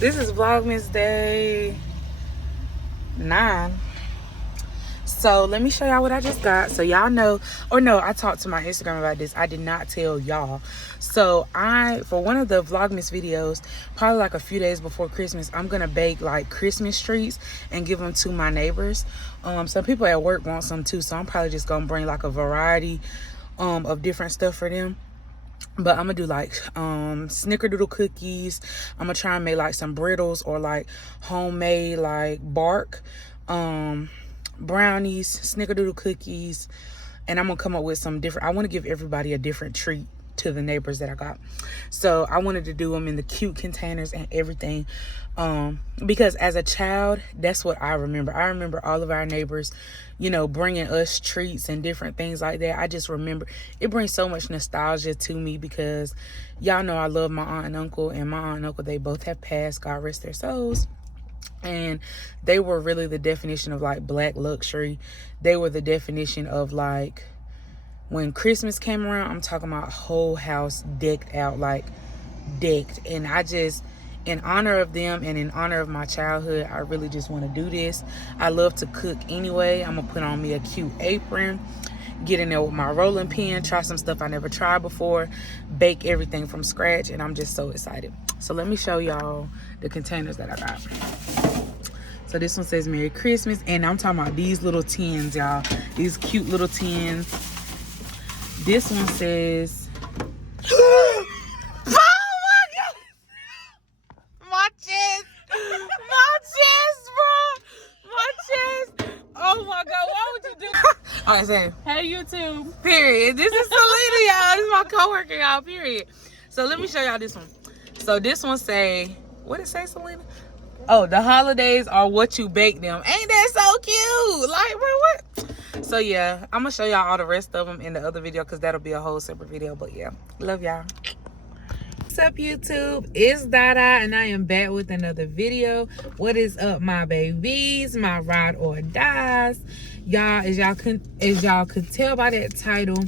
This is Vlogmas day 9. So let me show y'all what I just got. So y'all know, or no, I talked to my Instagram about this. I did not tell y'all. So for one of the Vlogmas videos, probably like a few days before Christmas, I'm gonna bake like Christmas trees and give them to my neighbors. Some people at work want some too, so I'm probably just gonna bring like a variety of different stuff for them. But I'm gonna do like snickerdoodle cookies. I'm gonna try and make like some brittles or like homemade like bark brownies, snickerdoodle cookies, and I'm gonna come up with some different. I want to give everybody a different treat to the neighbors that I got. So I wanted to do them in the cute containers and everything, because as a child, that's what I remember. I remember all of our neighbors, you know, bringing us treats and different things like that. I just remember it brings so much nostalgia to me because y'all know I love my aunt and uncle, and my aunt and uncle, they both have passed, God rest their souls. And they were really the definition of like black luxury. They were the definition of like when Christmas came around, I'm talking about whole house decked out, like decked. And I just, in honor of them and in honor of my childhood, I really just want to do this. I love to cook anyway. I'm gonna put on me a cute apron, get in there with my rolling pin, try some stuff I never tried before, bake everything from scratch, and I'm just so excited. So let me show y'all the containers that I got. So this one says Merry Christmas, and I'm talking about these little tins, y'all. These cute little tins. This one says, oh my God! My chest, bro, my chest. Oh my God, why would you do? All right, say, hey YouTube. Period. This is Selena, y'all. This is my coworker, y'all. Period. So let me show y'all this one. So this one say, what did it say, Selena? Oh, the holidays are what you bake them. Ain't that so cute? Like, bro, what? So yeah, I'm gonna show y'all all the rest of them in the other video because that'll be a whole separate video. But yeah, love y'all. What's up, YouTube? It's Dada, and I am back with another video. What is up, my babies, my ride or dies? Y'all, as y'all could tell by that title,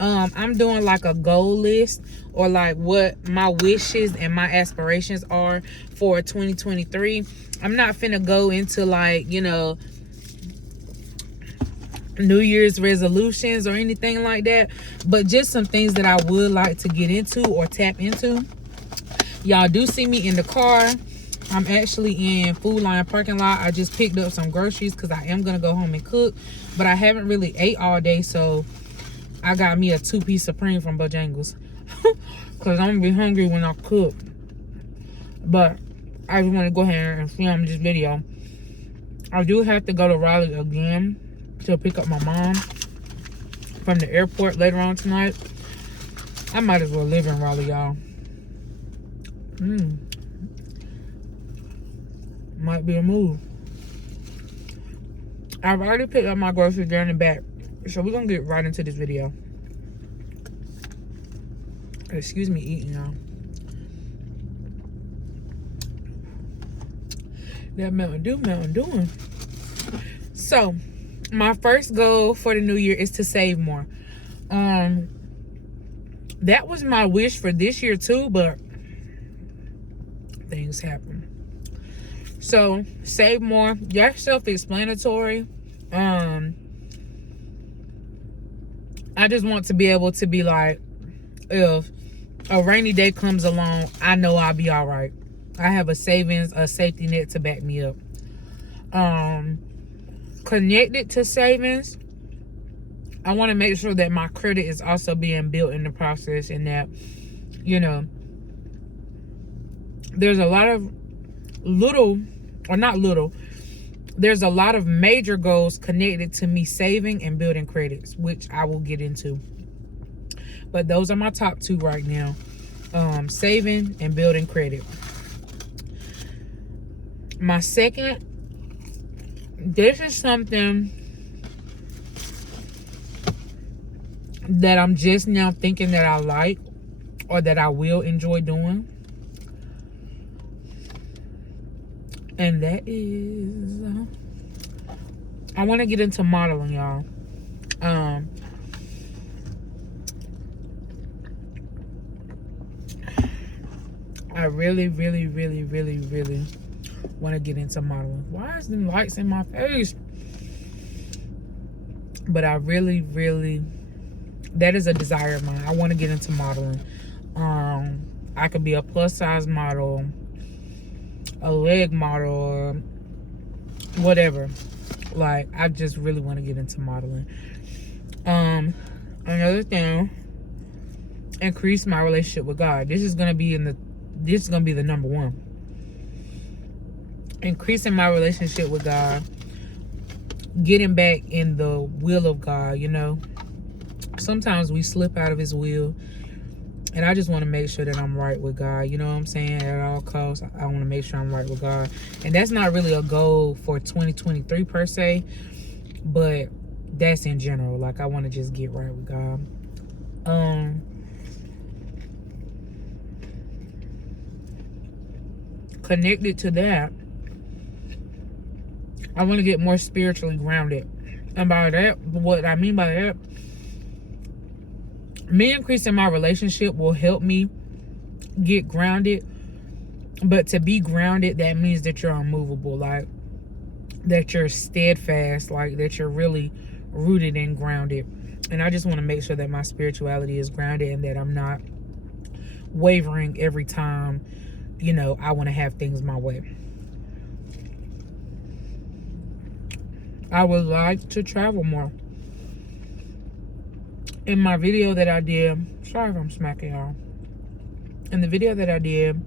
I'm doing like a goal list, or like what my wishes and my aspirations are for 2023. I'm not finna go into like, you know, New Year's resolutions or anything like that, but just some things that I would like to get into or tap into. Y'all do see me in the car. I'm actually in Food Lion parking lot. I just picked up some groceries because I am gonna go home and cook, but I haven't really ate all day, so I got me a 2-piece Supreme from Bojangles because I'm gonna be hungry when I cook. But I just want to go ahead and film this video. I do have to go to Raleigh again to pick up my mom from the airport later on tonight. I might as well live in Raleigh, y'all. Might be a move. I've already picked up my groceries there in the back, so we're gonna get right into this video. Excuse me eating, y'all. That Mountain Dew. So my first goal for the new year is to save more. That was my wish for this year too, but things happen. So save more. That's self-explanatory. I just want to be able to be like, if a rainy day comes along, I know I'll be all right. I have a savings, a safety net to back me up. Connected to savings, I want to make sure that my credit is also being built in the process, and that, you know, there's a lot of there's a lot of major goals connected to me saving and building credits, which I will get into. But those are my top 2 right now. Saving and building credit. My second, this is something that I'm just now thinking that I like, or that I will enjoy doing. And that is, I want to get into modeling, y'all. I really, really, really, really, really want to get into modeling. Why is them lights in my face? But I really, really, that is a desire of mine. I want to get into modeling. I could be a plus size model, a leg model, or whatever. Like, I just really want to get into modeling. Another thing, increase my relationship with God. This is gonna be the number one. Increasing my relationship with God, getting back in the will of God. You know, sometimes we slip out of his will, and I just want to make sure that I'm right with God. You know what I'm saying? At all costs, I want to make sure I'm right with God. And that's not really a goal for 2023 per se, but that's in general. Like, I want to just get right with God. Connected to that, I want to get more spiritually grounded. And by that, what I mean by that, me increasing my relationship will help me get grounded. But to be grounded, that means that you're unmovable, like that you're steadfast, like that you're really rooted and grounded. And I just want to make sure that my spirituality is grounded and that I'm not wavering every time, you know, I want to have things my way. I would like to travel more. In my video that I did, sorry if I'm smacking y'all. In the video that I did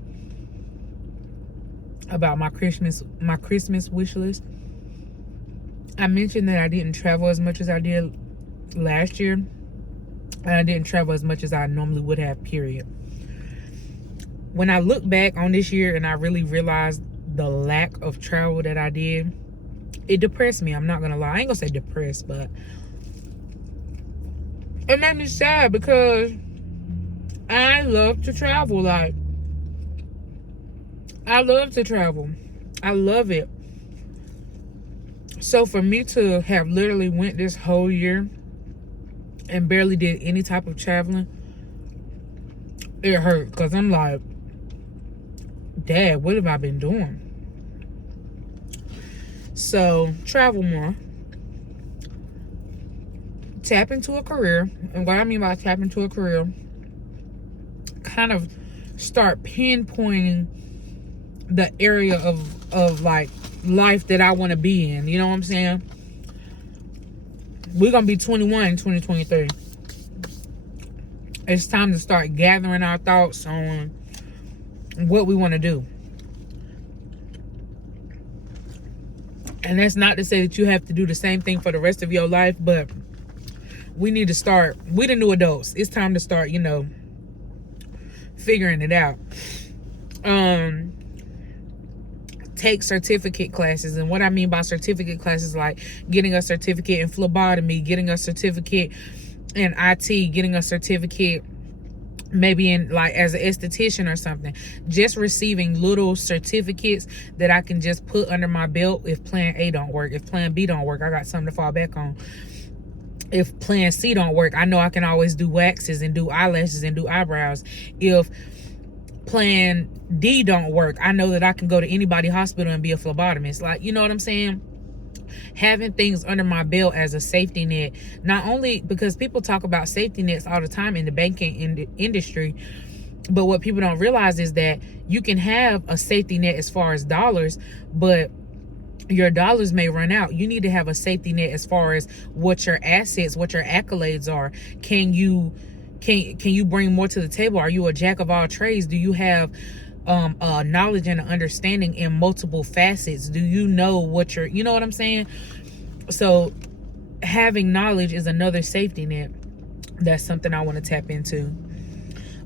about my Christmas wish list, I mentioned that I didn't travel as much as I did last year. And I didn't travel as much as I normally would have, period. When I look back on this year and I really realized the lack of travel that I did, it depressed me. I'm not gonna lie. I ain't gonna say depressed, but it made me sad because I love to travel. Like, I love to travel. I love it. So for me to have literally went this whole year and barely did any type of traveling, it hurt. Because I'm like, Dad, what have I been doing? So, travel more. Tap into a career. And what I mean by tap into a career, kind of start pinpointing the area of like life that I want to be in. You know what I'm saying? We're going to be 21 in 2023. It's time to start gathering our thoughts on what we want to do. And that's not to say that you have to do the same thing for the rest of your life, but we need to start. We the new adults. It's time to start, you know, figuring it out. Take certificate classes. And what I mean by certificate classes, like getting a certificate in phlebotomy, getting a certificate in IT, getting a certificate maybe in like as an esthetician or something. Just receiving little certificates that I can just put under my belt if plan A don't work. If plan B don't work, I got something to fall back on. If plan C don't work, I know I can always do waxes and do eyelashes and do eyebrows. If plan D don't work, I know that I can go to anybody hospital and be a phlebotomist. Like, you know what I'm saying? Having things under my belt as a safety net, not only because people talk about safety nets all the time in the banking industry, but what people don't realize is that you can have a safety net as far as dollars, but your dollars may run out. You need to have a safety net as far as what your assets, what your accolades are. Can you bring more to the table? Are you a jack of all trades? Do you have knowledge and understanding in multiple facets? Do you know what you know what I'm saying? So having knowledge is another safety net. That's something I want to tap into.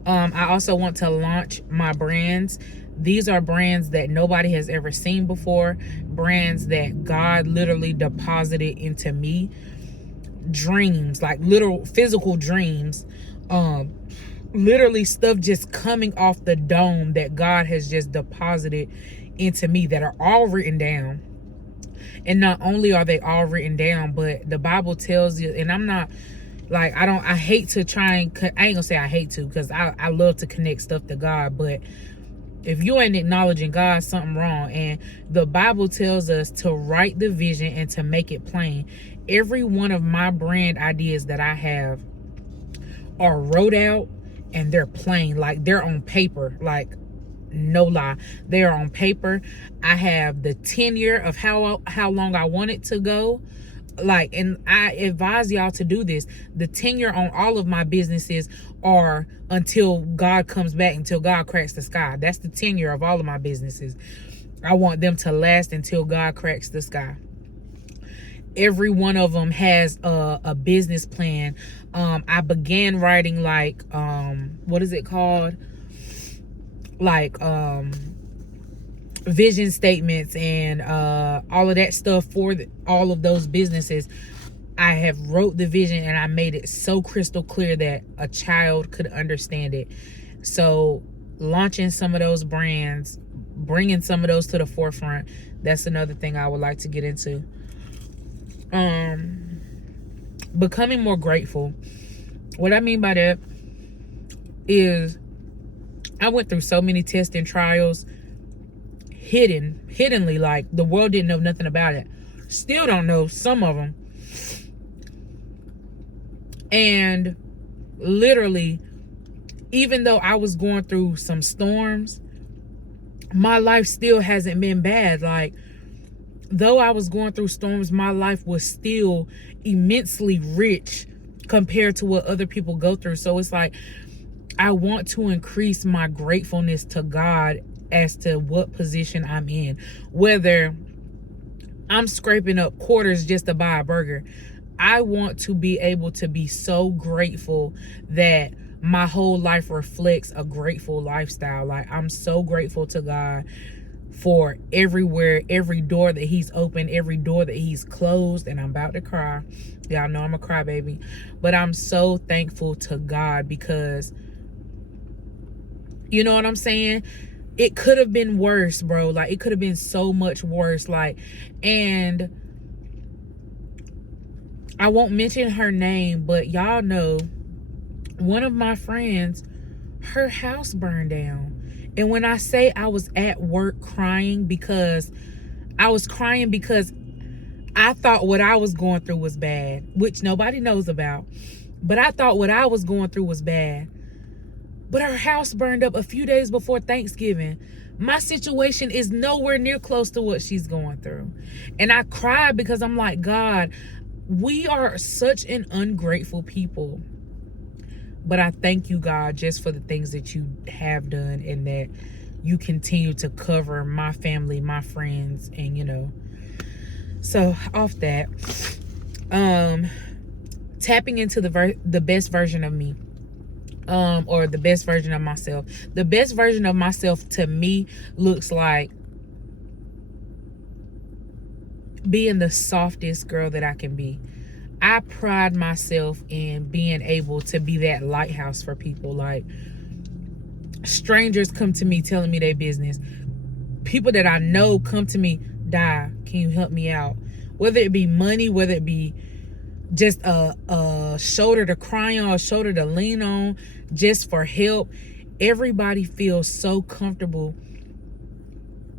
I also want to launch my brands. These are brands that nobody has ever seen before, brands that God literally deposited into me. Dreams, like literal physical dreams, literally stuff just coming off the dome that God has just deposited into me that are all written down. And not only are they all written down, but the Bible tells you, and I'm not like, I hate to try and, I ain't gonna say I hate to, because I love to connect stuff to God, but If you ain't acknowledging God, something wrong. And the Bible tells us to write the vision and to make it plain. Every one of my brand ideas that I have are wrote out and they're plain, like they're on paper, like no lie, they're on paper. I have the tenure of how long I want it to go, like, and I advise y'all to do this. The tenure on all of my businesses are until God comes back, until God cracks the sky. That's the tenure of all of my businesses. I want them to last until God cracks the sky. Every one of them has a business plan. I began writing like what is it called, like vision statements and all of that stuff for all of those businesses. I have wrote the vision and I made it so crystal clear that a child could understand it. So launching some of those brands, bringing some of those to the forefront, that's another thing I would like to get into. Becoming more grateful. What I mean by that is I went through so many tests and trials hiddenly, like the world didn't know nothing about it. Still don't know some of them. And literally, even though I was going through some storms, my life still hasn't been bad. Like, though I was going through storms, my life was still immensely rich compared to what other people go through. So it's like, I want to increase my gratefulness to God as to what position I'm in. Whether I'm scraping up quarters just to buy a burger, I want to be able to be so grateful that my whole life reflects a grateful lifestyle. Like, I'm so grateful to God for everywhere, every door that he's opened, every door that he's closed. And I'm about to cry. Y'all know I'm a crybaby. But I'm so thankful to God because, you know what I'm saying? It could have been worse, bro. Like, it could have been so much worse. Like, and I won't mention her name, but y'all know one of my friends, her house burned down. And when I say I was at work crying, because I was crying because I thought what I was going through was bad, which nobody knows about. But I thought what I was going through was bad. But her house burned up a few days before Thanksgiving. My situation is nowhere near close to what she's going through. And I cried because I'm like, God, we are such an ungrateful people. But I thank you, God, just for the things that you have done and that you continue to cover my family, my friends, and, you know. So, off that, tapping into the best version of me, or the best version of myself. The best version of myself to me looks like being the softest girl that I can be. I pride myself in being able to be that lighthouse for people. Like, strangers come to me telling me their business. People that I know come to me, Di, can you help me out? Whether it be money, whether it be just a shoulder to cry on, a shoulder to lean on, just for help. Everybody feels so comfortable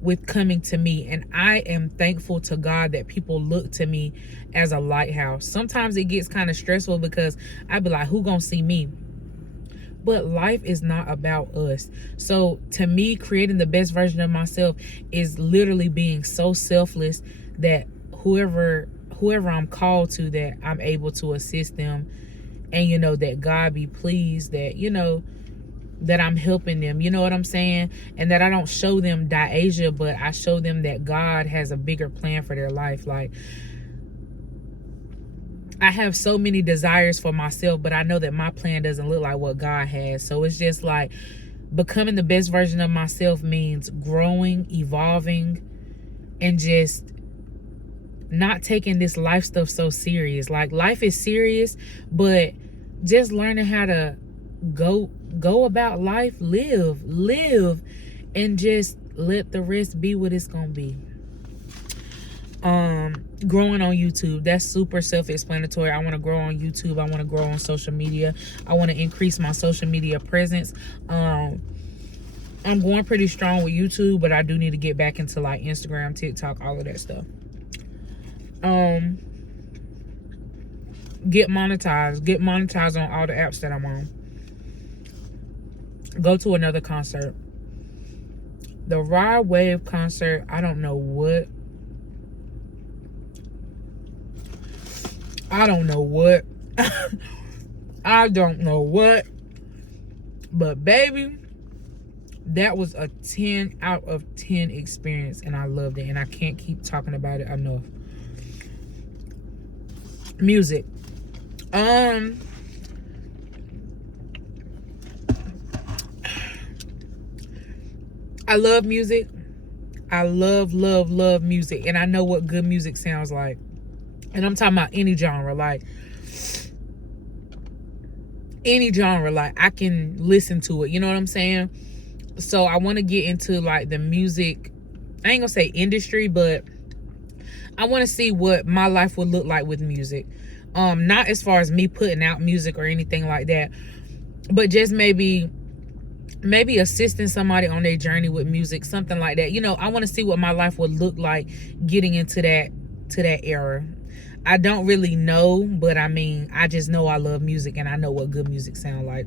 with coming to me, and I am thankful to God that people look to me as a lighthouse. Sometimes it gets kind of stressful because I be like, who gonna see me? But life is not about us. So to me, creating the best version of myself is literally being so selfless that whoever I'm called to, that I'm able to assist them, and, you know, that God be pleased that, you know, that I'm helping them, you know what I'm saying? And that I don't show them Diasia, but I show them that God has a bigger plan for their life. Like, I have so many desires for myself, but I know that my plan doesn't look like what God has. So it's just like, becoming the best version of myself means growing, evolving, and just not taking this life stuff so serious. Like, life is serious, but just learning how to go about life, live, and just let the rest be what it's gonna be. Growing on YouTube, that's super self-explanatory. I want to grow on YouTube. I want to grow on social media. I want to increase my social media presence. I'm going pretty strong with YouTube, but I do need to get back into like Instagram, TikTok, all of that stuff. Get monetized on all the apps that I'm on. Go to another concert. The Ride Wave concert, I don't know what. I don't know what. But baby, that was a 10 out of 10 experience, and I loved it, and I can't keep talking about it enough. Music. I love music. I love music, and I know what good music sounds like. And I'm talking about any genre, like any genre, like I can listen to it, you know what I'm saying? So I want to get into like the music, I ain't gonna say industry, but I want to see what my life would look like with music. Not as far as me putting out music or anything like that, but just maybe assisting somebody on their journey with music, something like that. You know, I want to see what my life would look like getting into that era. I don't really know, but I mean, I just know I love music, and I know what good music sound like.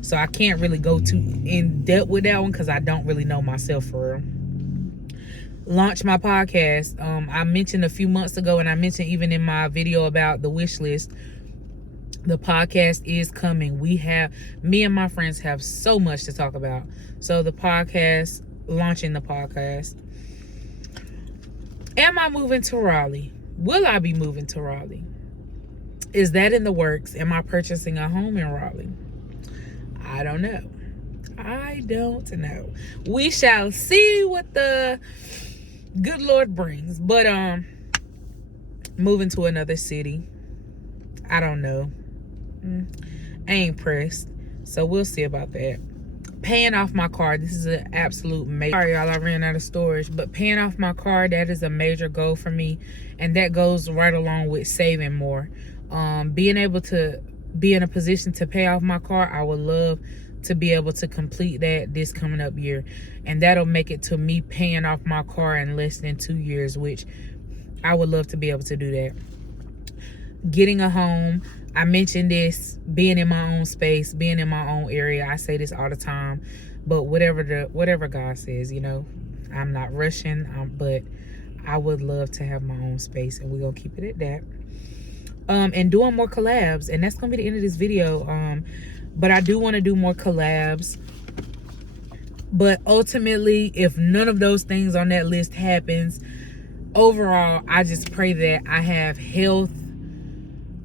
So I can't really go too in depth with that one because I don't really know myself for real. Launch my podcast. I mentioned a few months ago, and I mentioned even in my video about the wish list, the podcast is coming. Me and my friends have so much to talk about. So the podcast, launching the podcast. Am I moving to Raleigh? Will I be moving to Raleigh? Is that in the works? Am I purchasing a home in Raleigh? I don't know. We shall see what the good Lord brings. But moving to another city, I don't know. I ain't pressed, so we'll see about that. Paying off my car, this is an absolute major. Sorry y'all, I ran out of storage, but paying off my car, that is a major goal for me, and that goes right along with saving more. Being able to be in a position to pay off my car, I would love to be able to complete that this coming up year, and that'll make it to me paying off my car in less than 2 years, which I would love to be able to do that. Getting a home, I mentioned this, being in my own space, being in my own area. I say this all the time, but whatever God says, you know, I'm not rushing, but I would love to have my own space, and we're gonna keep it at that. And doing more collabs, and that's gonna be the end of this video. But I do want to do more collabs. But ultimately, if none of those things on that list happens, overall, I just pray that I have health,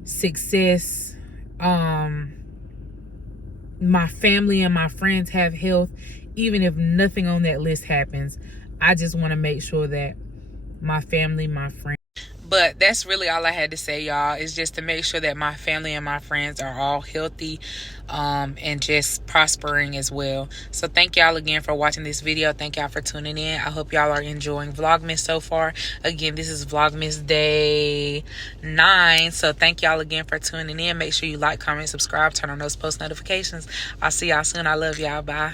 success, my family and my friends have health. Even if nothing on that list happens, I just want to make sure that my family, my friends. But that's really all I had to say, y'all, is just to make sure that my family and my friends are all healthy and just prospering as well. So thank y'all again for watching this video. Thank y'all for tuning in. I hope y'all are enjoying Vlogmas so far. Again, this is Vlogmas day 9. So thank y'all again for tuning in. Make sure you like, comment, subscribe, turn on those post notifications. I'll see y'all soon. I love y'all. Bye.